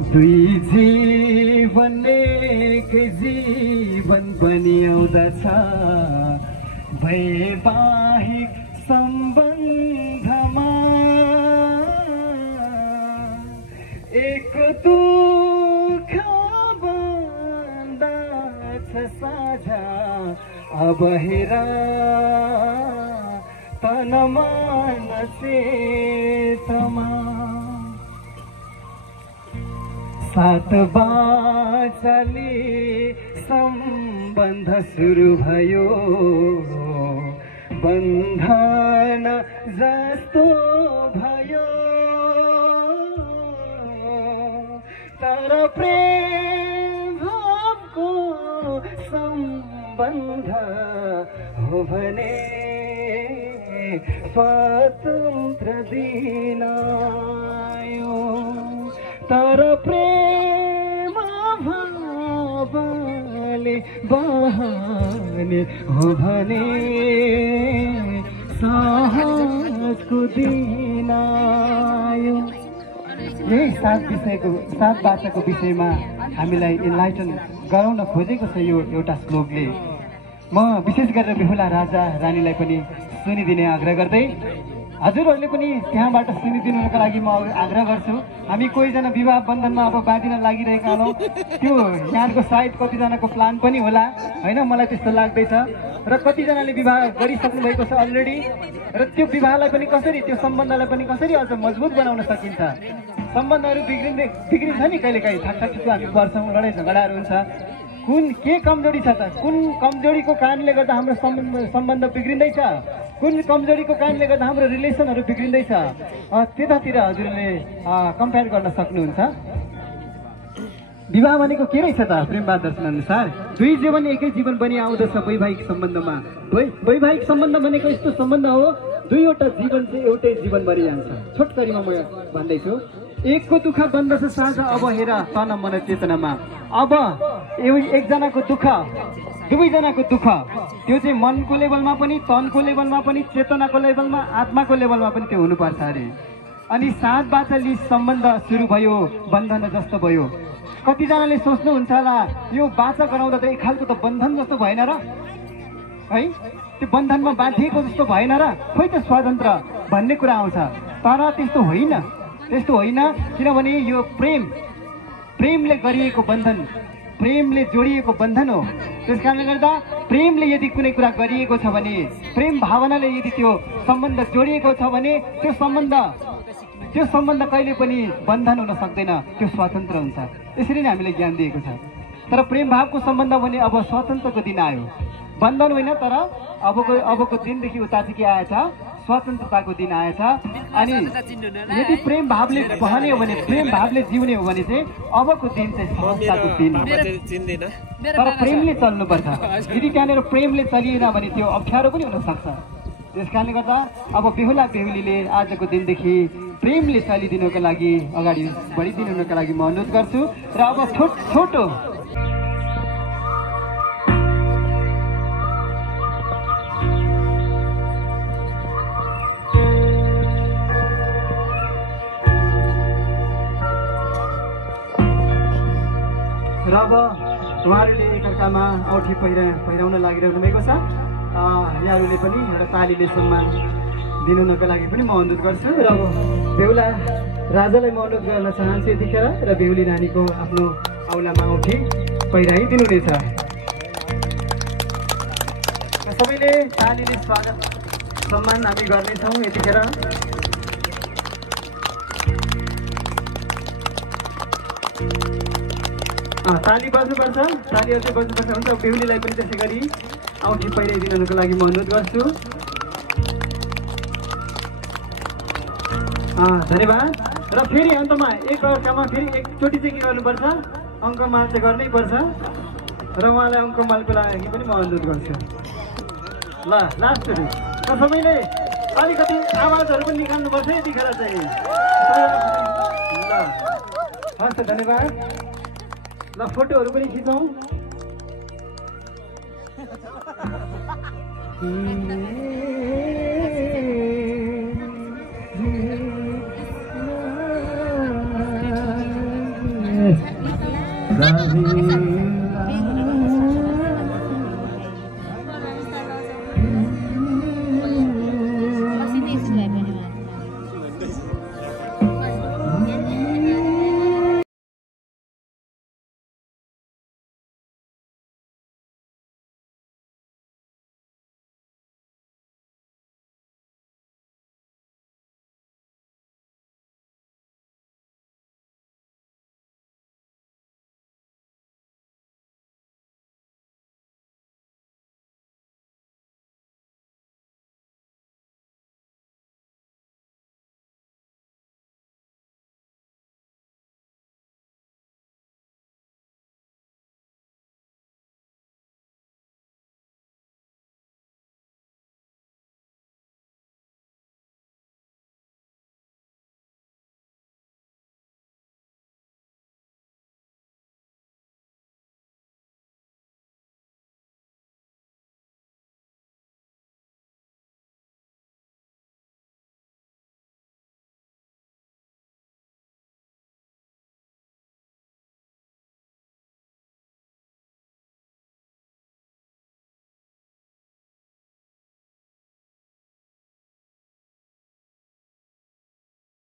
दुई जीवन एक जीवन बनिआउँदछ वैवाहिक सम्बन्धमा एक दुःख बन्दछ साझा अब हेर तन मन चेतमा सात बाचाले सम्बन्ध सुरु भयो बन्धन जस्तो भयो तर प्रेम भावको सम्बन्ध हो भने स्वतन्त्र दिन आयो तर प्रेम भावले बहने हो भने सहजको दिन आयो। यही सात बाचाको विषयमा हामीलाई इन्लाइटन गराउन खोजेको छ यो एउटा श्लोकले। म विशेष गरेर बेहुला राजा रानीलाई पनि सुनिदिने आग्रह गर्दै हजुरहरूले पनि त्यहाँबाट सुनिदिनुका लागि म आग्रह गर्छु। हामी कोहीजना विवाह बन्धनमा अब बाँधिन लागिरहेका हौँ, त्यो यहाँको सायद कतिजनाको प्लान पनि होला होइन, मलाई त्यस्तो लाग्दैछ। र कतिजनाले विवाह गरिसक्नु भएको छ अलरेडी, र त्यो विवाहलाई पनि कसरी, त्यो सम्बन्धलाई पनि कसरी अझ मजबुत बनाउन सकिन्छ। सम्बन्धहरू बिग्रिन्छ नि कहिलेकाहीँ, ठट्टाठुट्टो हामी गर्छौँ, लडाइँ झगडाहरू हुन्छ। के कमजोरी छ त, कुन कमजोरीको कारणले गर्दा हाम्रो सम्बन्ध बिग्रिँदैछ, कुन कमजोरीको कारणले गर्दा हाम्रो रिलेसनहरू बिग्रिँदैछ, त्यतातिर हजुरले कम्पेयर गर्न सक्नुहुन्छ। विवाह भनेको के रहेछ त? प्रेमवाद दर्शन अनुसार दुई जीवन एकै जीवन बनि आउँदछ वैवाहिक सम्बन्धमा। वैवाहिक सम्बन्ध भनेको यस्तो सम्बन्ध हो दुईवटा जीवन चाहिँ एउटै जीवन बनिजान्छ। छोटकरीमा म भन्दैछु, एकको दुःख बन्दछ साझा अब हेर तन मन चेतनामा। अब एकजनाको दुःख दुवैजनाको दुःख त्यो चाहिँ मनको लेभलमा पनि, तनको लेभलमा पनि, चेतनाको लेभलमा, आत्माको लेभलमा पनि त्यो हुनुपर्छ अरे। अनि सात बाचाले सम्बन्ध सुरु भयो, बन्धन जस्तो भयो। कतिजनाले सोच्नुहुन्छ होला यो बाचा गराउँदा त एक खालको त बन्धन जस्तो भएन र है, त्यो बन्धनमा बाँधिएको जस्तो भएन र, खोइ त स्वतन्त्र भन्ने कुरा आउँछ। तर त्यस्तो होइन, त्यस्तो होइन। किनभने यो प्रेमले गरिएको बन्धन, प्रेमले जोडिएको बन्धन हो। त्यस कारणले गर्दा प्रेमले यदि कुनै कुरा गरिएको छ भने, प्रेम भावनाले यदि त्यो सम्बन्ध जोडिएको छ भने त्यो सम्बन्ध कहिले पनि बन्धन हुन सक्दैन, त्यो स्वतन्त्र हुन्छ। यसरी नै हामीले ज्ञान दिएको छ। तर प्रेम भावको सम्बन्ध भने अब स्वतन्त्रको दिन आयो, बन्धन होइन। तर अबको दिनदेखि उता चाहिँ के आएछ, स्वतन्त्रताको दिन आएछ। अनि यदि प्रेम भावले बहने हो भने, प्रेम भावले जिउने हो भने चाहिँ अबको दिन चाहिँ सहजताको दिन हो। तर प्रेमले चल्नुपर्छ। यदि त्यहाँनिर प्रेमले चलिएन भने त्यो अप्ठ्यारो पनि हुन सक्छ। त्यस कारणले गर्दा अब बेहुला बेहुलीले आजको दिनदेखि प्रेमले चलिदिनुको लागि, अगाडि बढिदिनुको लागि म अनुरोध गर्छु। र अब छोटो र अब उहाँहरूले एकअर्कामा औठी पहिराउन लागिरहनु भएको छ। यहाँहरूले पनि एउटा तालीले सम्मान दिनुको लागि पनि म अनुरोध गर्छु। र अब बेहुला राजालाई म अनुरोध गर्न चाहन्छु यतिखेर, र बेहुली नानीको आफ्नो औलामा औठी पहिराइदिनुहुनेछ। सबैले तालीले स्वागत सम्मान हामी गर्नेछौँ यतिखेर। ताली बज्नुपर्छ, तालीहरू चाहिँ बज्नुपर्छ। हुन्छ, बेहुलीलाई पनि त्यसै गरी औठी पहिराइदिनुको लागि म अनुरोध गर्छु। धन्यवाद। र फेरि अन्तमा एकअर्कामा फेरि एकचोटि चाहिँ के गर्नुपर्छ, अङ्कमाल चाहिँ गर्नै पर्छ। र उहाँलाई अङ्कमालको लागि पनि म अनुरोध गर्छु। ल लास्टचोटि सबैले अलिकति आवाजहरू पनि निकाल्नुपर्छ यतिखेर चाहिँ। ल हस्, धन्यवाद। ल फोटोहरू पनि खिचौँ। मुरारी